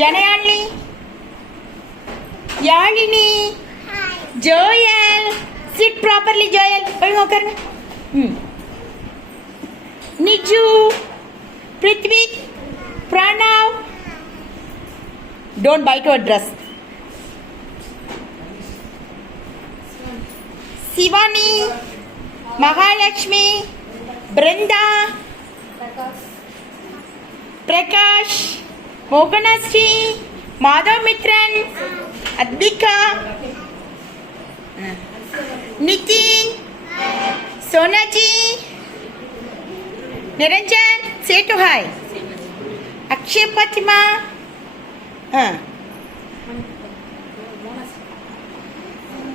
Janayani, Yalini, Joel. Sit properly, Joel. Niju, Prithvi, Pranav. Don't bite your dress. Sivani, Mahalakshmi, Brenda, Prakash, Moganasri, Madhav Mitran, Adbika, Nitin, Sonaji, Niranjan, say to hi. Akshay Fatima,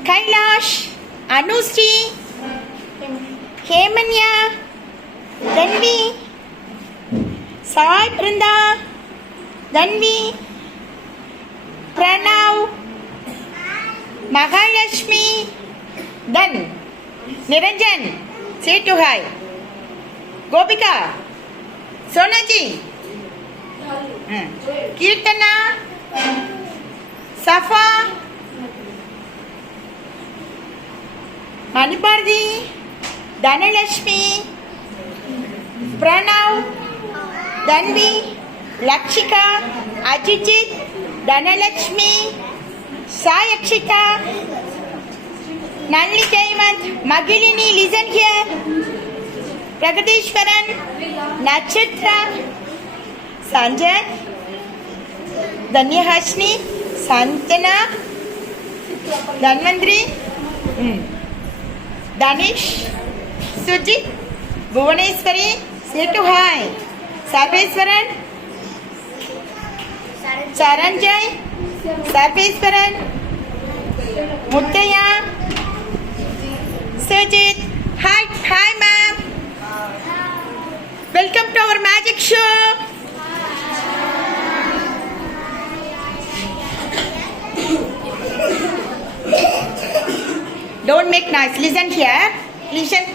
Kailash, Anusri, Hemanya, Danvi, Sai Brinda, Danvi, Pranav, Mahalakshmi, Dan, Niranjan, say to hi. Gopika, Sonaji, Kirtana, Safa, Manipardi, Dhanalakshmi, Pranav, Danvi, Lakshika, Ajijit, Dhanalakshmi, Sai Akshita, Nalini Jayamant, Magilini, listen here. Pragadeshwaran, Nachitra, Sanjay, Danyahashni, Santana, Dhanvandri, Danish, Sujit, Bhuvaneswari, say to hi. Sarveswaran, Saranjay, Sarveswaran, Muttaya, Sujit. Hi ma'am. Welcome to our magic show. Don't make noise. Listen here. Listen.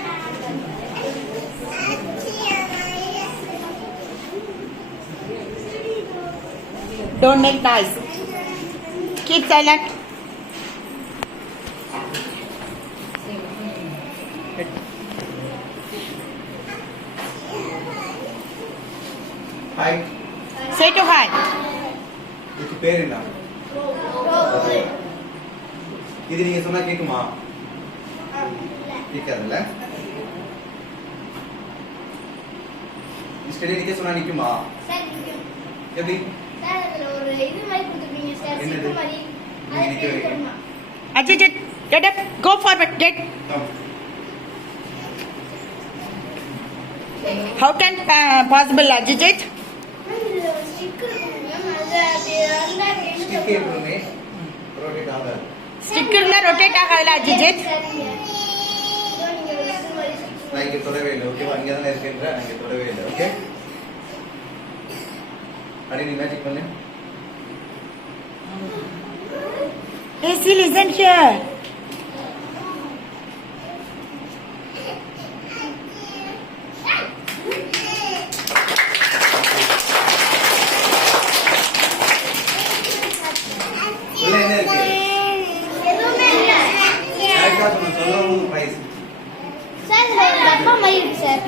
Don't make noise. Keep silent. Hi. Say to hi. இதுக்கு பேர் என்ன? இது நீங்க சொன்னா கேக்குமா? கேட்காதுல்ல? ஸ்டடி நீங்க சொன்னா நிக்குமா? சார் நிக்கும். எப்படி? சார் அதுல ஒரு இது மாதிரி கொடுத்துருக்கீங்க சார். சிக்கு மாதிரி. நீங்க நிக்க வைங்க. Ajit, get up. Go forward. Get. Come. How can possible, Ajit? Stick எப்பவுமே ரொட்டேட் ஆகாது. ஸ்டிக்கர்ல ரொட்டேட் ஆகாதுல அஜித். நான் இங்க தொடவே இல்லை. ஓகேவா? இங்க தானே இருக்கேன்ற நான் இங்க தொடவே இல்லை. ஓகே? அடி நீ மேஜிக் பண்ணு. Hey, see, listen here. உள்ள என்ன இருக்கு? எதுவுமே இல்ல. கரெக்ட்டா சொல்றவங்க பிரைஸ். சார் இதுல ஒரு டப்பா மாதிரி இருக்கு சார்.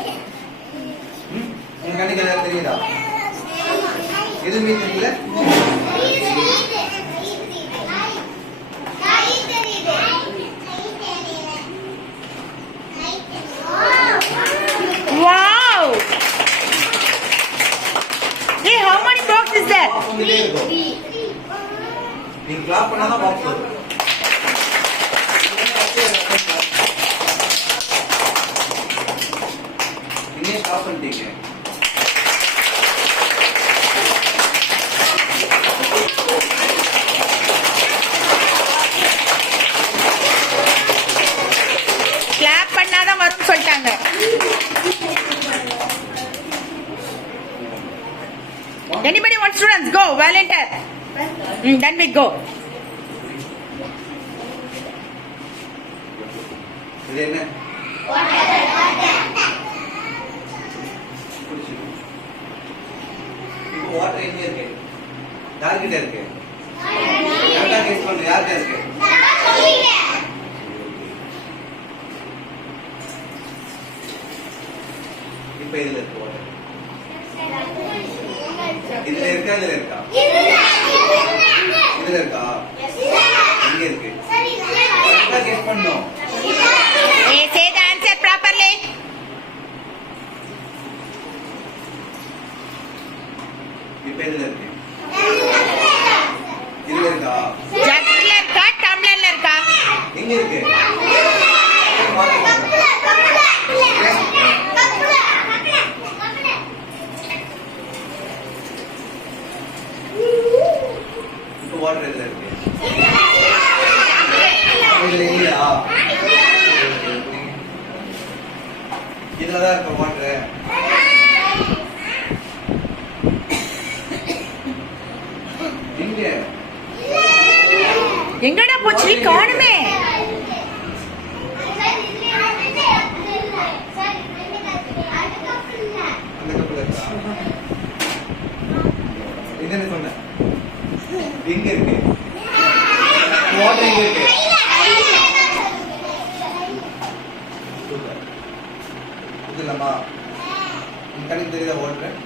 உங்க கண்ணுக்கு ஏதாவது தெரியுதா? எதுவுமே தெரியல? Wow! Hey, how many boxes is there? நீங்க கிளாப் பண்ணாதான் பாக்ஸ் வரும். நீங்க ஸ்டாப் பண்ணிட்டீங்க. கிளாப் பண்ணாதான் வரும்னு சொல்லிட்டாங்க. Anybody want students? Go, volunteer. Then we go. இது என்ன? இப்போ வாட்டர் எங்க இருக்கு? யாருக்கு யார்கிட்ட இருக்கு? கரெக்டா கெஸ் பண்ணு. யார்கிட்ட இருக்கு? இப்ப இதுல இருக்கு water. இதுல இருக்கா? இதுல இருக்கா? இதுல இருக்கா? எங்க இருக்கு? கரெக்டா கெஸ் பண்ணணும். Say the answer properly. இப்ப இதுல இருக்கு. இதுல இருக்கா? ஜக்ல இருக்கா டம்ளர்ல இருக்கா? எங்க இருக்கு? இப்ப வாட்டர் இதுல இருக்கு. இதுல இல்லையா? இதுலதான் இருக்க வாட்டர். எங்க? எங்கடா போச்சு காணுமே? அந்த கப்ல இருக்கா? இது என்ன சொன்ன? எங்க இருக்கு? வாட்டர் எங்க இருக்கு? இதுலமா உன் கணக்கு தெரியுதா வாட்டர்?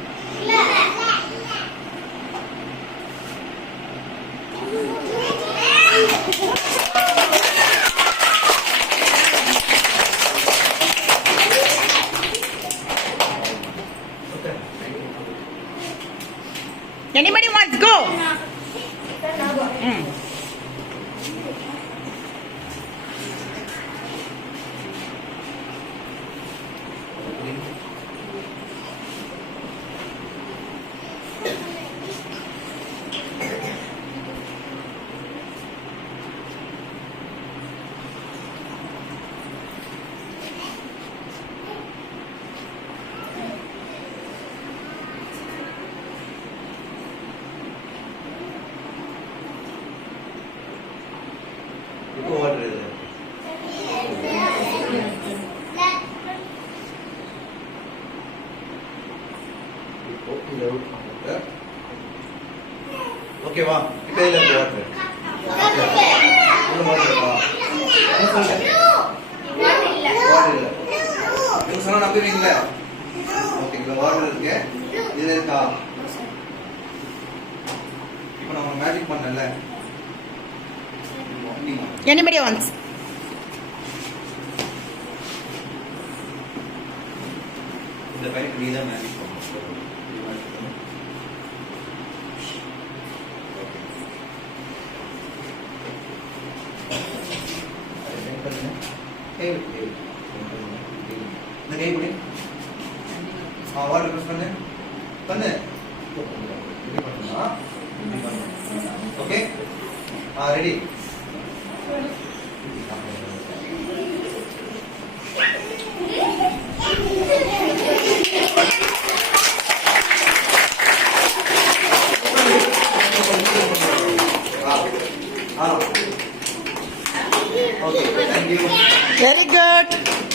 Anybody wants go? இப்போ வாட்டர் இது. இப்போ இத அவுட் பண்ணிட்டு ஓகேவா? இப்போ இதுல இருக்கு வாட்டர். உள்ள வாட்டர் இருக்கா? என்ன சொல்ற? வாட்டர் இல்ல. நீங்க சொன்னா நம்புவீங்களா? ஓகே, இதுல வாட்டர் இருக்கு. இதுல இருக்கா? இப்போ நம்ம மேஜிக் பண்ணல. Anybody wants? இந்த டைம் நீ தான் மேனேஜ் பண்ணணும். இந்த கை பிடி. வாட்டர் ப்ரெஸ் பண்ணு. பண்ணு. இப்படி பண்ணுமா? இப்படி பண்ணு. Okay? Ready. Okay, thank you. Very good.